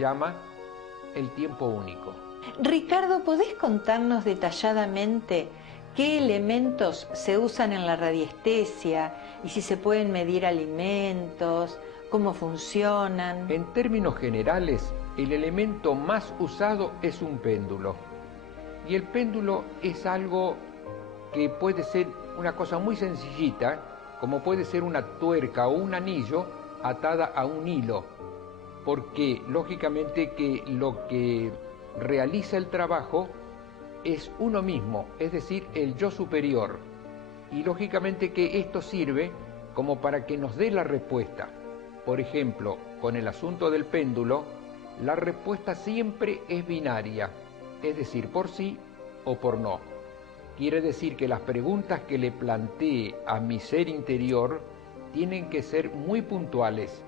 llama el tiempo único. Ricardo, ¿podés contarnos detalladamente qué elementos se usan en la radiestesia y si se pueden medir alimentos, cómo funcionan? En términos generales, el elemento más usado es un péndulo. Y el péndulo es algo que puede ser una cosa muy sencillita, como puede ser una tuerca o un anillo atada a un hilo, porque lógicamente que lo que realiza el trabajo es uno mismo, es decir, el yo superior, y lógicamente que esto sirve como para que nos dé la respuesta. Por ejemplo, con el asunto del péndulo, la respuesta siempre es binaria, es decir, por sí o por no. Quiere decir que las preguntas que le plantee a mi ser interior tienen que ser muy puntuales.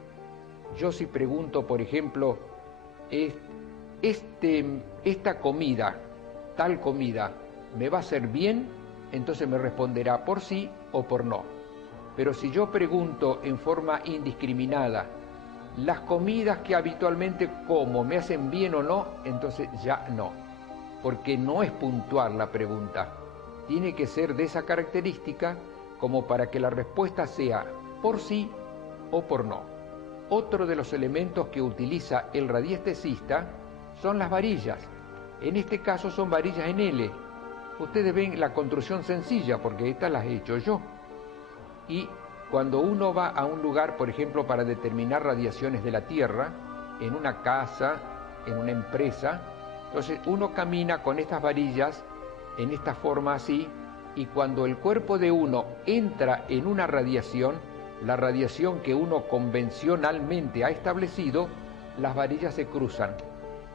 Yo si pregunto, por ejemplo, esta comida, tal comida, ¿me va a hacer bien? Entonces me responderá por sí o por no. Pero si yo pregunto en forma indiscriminada, ¿las comidas que habitualmente como me hacen bien o no? Entonces ya no, porque no es puntual la pregunta. Tiene que ser de esa característica como para que la respuesta sea por sí o por no. Otro de los elementos que utiliza el radiestesista son las varillas. En este caso son varillas en L. Ustedes ven la construcción sencilla porque estas las he hecho yo. Y cuando uno va a un lugar, por ejemplo, para determinar radiaciones de la Tierra, en una casa, en una empresa, entonces uno camina con estas varillas en esta forma así, y cuando el cuerpo de uno entra en una radiación, la radiación que uno convencionalmente ha establecido, las varillas se cruzan.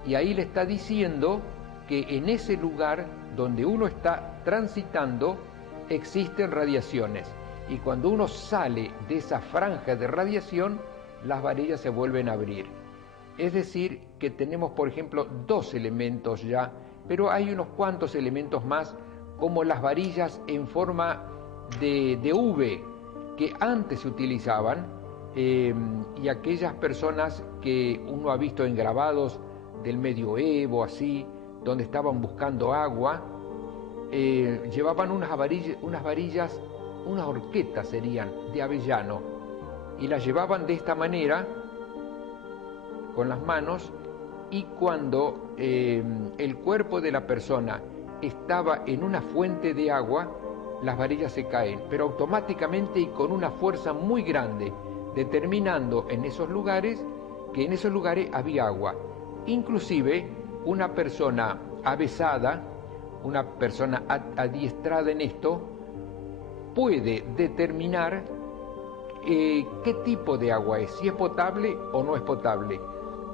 Y ahí le está diciendo que en ese lugar donde uno está transitando existen radiaciones. Y cuando uno sale de esa franja de radiación, las varillas se vuelven a abrir. Es decir, que tenemos, por ejemplo, dos elementos ya, pero hay unos cuantos elementos más, como las varillas en forma de V, que antes se utilizaban, y aquellas personas que uno ha visto en grabados del medioevo, así, donde estaban buscando agua, llevaban unas varillas, unas horquetas serían, de avellano, y las llevaban de esta manera, con las manos, y cuando el cuerpo de la persona estaba en una fuente de agua, las varillas se caen, pero automáticamente y con una fuerza muy grande, determinando en esos lugares que en esos lugares había agua. Inclusive una persona avesada, una persona adiestrada en esto, puede determinar qué tipo de agua es, si es potable o no es potable,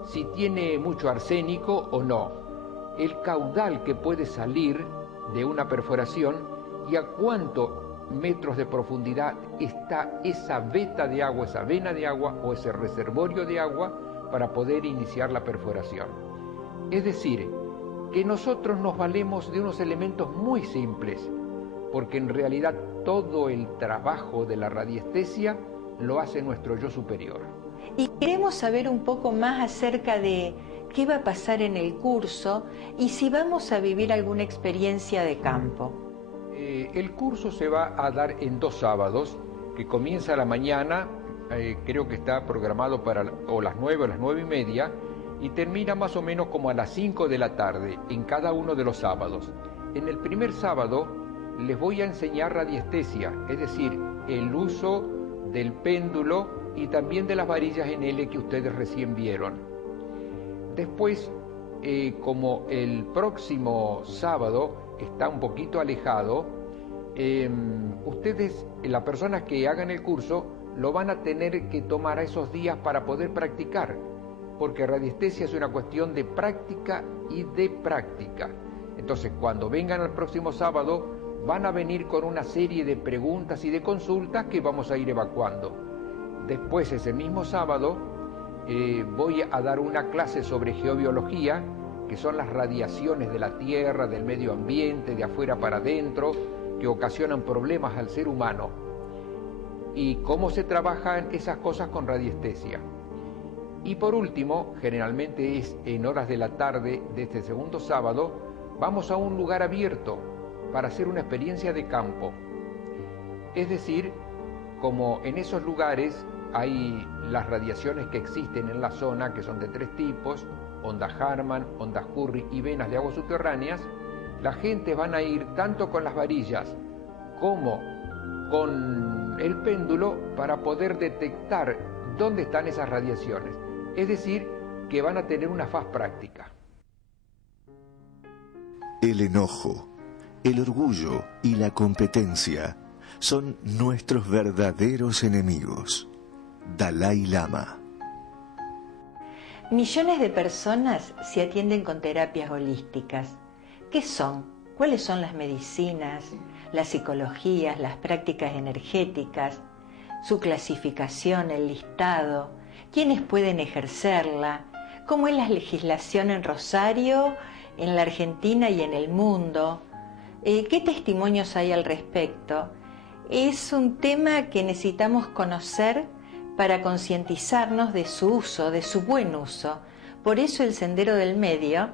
si tiene mucho arsénico o no, el caudal que puede salir de una perforación y a cuántos metros de profundidad está esa veta de agua, esa vena de agua o ese reservorio de agua para poder iniciar la perforación. Es decir, que nosotros nos valemos de unos elementos muy simples, porque en realidad todo el trabajo de la radiestesia lo hace nuestro yo superior. Y queremos saber un poco más acerca de qué va a pasar en el curso y si vamos a vivir alguna experiencia de campo. El curso se va a dar en 2 sábados, que comienza a la mañana, creo que está programado para o las 9 o las 9:30, y termina más o menos como a las 5 de la tarde, en cada uno de los sábados. En el primer sábado les voy a enseñar radiestesia, es decir, el uso del péndulo y también de las varillas en L que ustedes recién vieron. Después, como el próximo sábado está un poquito alejado, ustedes, las personas que hagan el curso, lo van a tener que tomar a esos días para poder practicar, porque radiestesia es una cuestión de práctica y de práctica. Entonces, cuando vengan el próximo sábado, van a venir con una serie de preguntas y de consultas que vamos a ir evacuando. Después, ese mismo sábado, voy a dar una clase sobre geobiología, que son las radiaciones de la Tierra, del medio ambiente, de afuera para adentro, que ocasionan problemas al ser humano, y cómo se trabajan esas cosas con radiestesia. Y por último, generalmente es en horas de la tarde de este segundo sábado, vamos a un lugar abierto para hacer una experiencia de campo. Es decir, como en esos lugares hay las radiaciones que existen en la zona, que son de 3 tipos, ondas Harman, ondas Curry y venas de aguas subterráneas, la gente van a ir tanto con las varillas como con el péndulo para poder detectar dónde están esas radiaciones. Es decir, que van a tener una faz práctica. El enojo, el orgullo y la competencia son nuestros verdaderos enemigos. Dalai Lama. Millones de personas se atienden con terapias holísticas. ¿Qué son? ¿Cuáles son las medicinas, las psicologías, las prácticas energéticas, su clasificación, el listado, quiénes pueden ejercerla, cómo es la legislación en Rosario, en la Argentina y en el mundo? ¿Qué testimonios hay al respecto? Es un tema que necesitamos conocer para concientizarnos de su uso, de su buen uso. Por eso el Sendero del Medio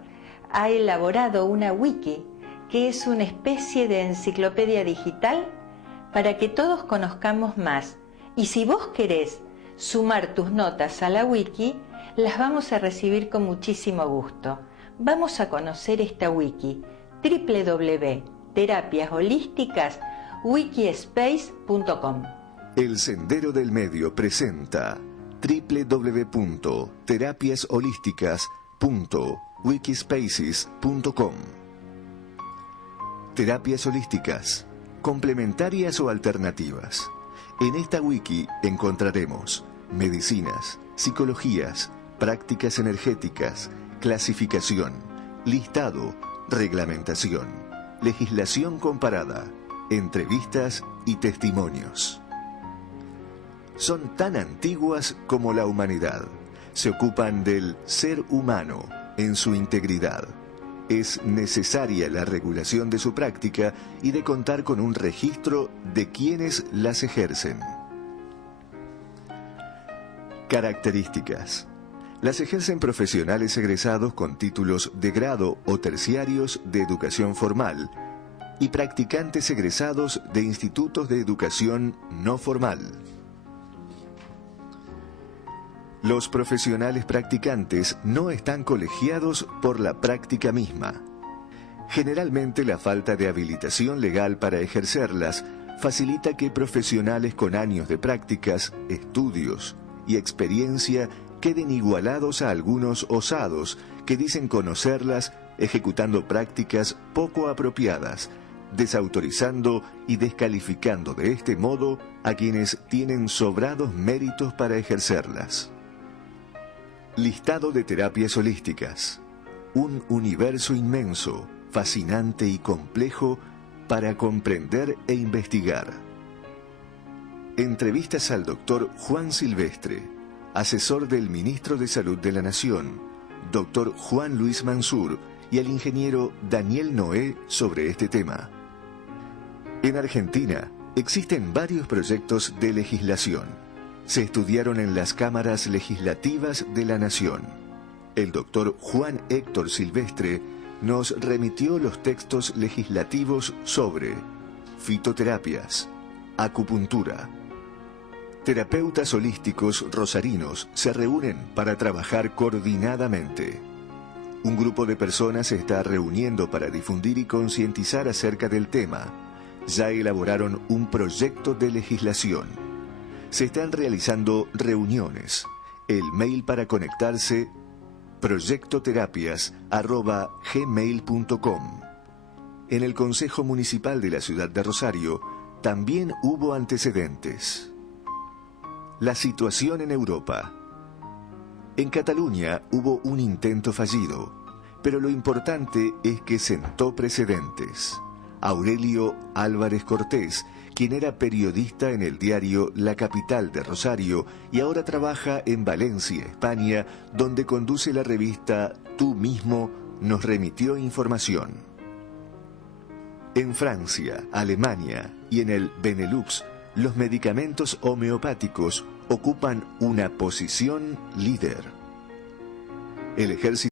ha elaborado una wiki, que es una especie de enciclopedia digital para que todos conozcamos más. Y si vos querés sumar tus notas a la wiki, las vamos a recibir con muchísimo gusto. Vamos a conocer esta wiki, www.terapiasholísticaswikispace.com. El Sendero del Medio presenta www.terapiasholísticas.wikispaces.com. Terapias holísticas, complementarias o alternativas. En esta wiki encontraremos medicinas, psicologías, prácticas energéticas, clasificación, listado, reglamentación, legislación comparada, entrevistas y testimonios. Son tan antiguas como la humanidad. Se ocupan del ser humano en su integridad. Es necesaria la regulación de su práctica y de contar con un registro de quienes las ejercen. Características. Las ejercen profesionales egresados con títulos de grado o terciarios de educación formal y practicantes egresados de institutos de educación no formal. Los profesionales practicantes no están colegiados por la práctica misma. Generalmente la falta de habilitación legal para ejercerlas facilita que profesionales con años de prácticas, estudios y experiencia queden igualados a algunos osados que dicen conocerlas ejecutando prácticas poco apropiadas, desautorizando y descalificando de este modo a quienes tienen sobrados méritos para ejercerlas. Listado de terapias holísticas. Un universo inmenso, fascinante y complejo para comprender e investigar. Entrevistas al doctor Juan Silvestre, asesor del Ministro de Salud de la Nación, doctor Juan Luis Mansur, y al ingeniero Daniel Noé sobre este tema. En Argentina existen varios proyectos de legislación. Se estudiaron en las cámaras legislativas de la Nación. El doctor Juan Héctor Silvestre nos remitió los textos legislativos sobre fitoterapias, acupuntura. Terapeutas holísticos rosarinos se reúnen para trabajar coordinadamente. Un grupo de personas se está reuniendo para difundir y concientizar acerca del tema. Ya elaboraron un proyecto de legislación. Se están realizando reuniones. El mail para conectarse, proyectoterapias@gmail.com. En el Consejo Municipal de la Ciudad de Rosario también hubo antecedentes. La situación en Europa. En Cataluña hubo un intento fallido, pero lo importante es que sentó precedentes. Aurelio Álvarez Cortés, quien era periodista en el diario La Capital de Rosario y ahora trabaja en Valencia, España, donde conduce la revista Tú Mismo, nos remitió información. En Francia, Alemania y en el Benelux, los medicamentos homeopáticos ocupan una posición líder. El ejército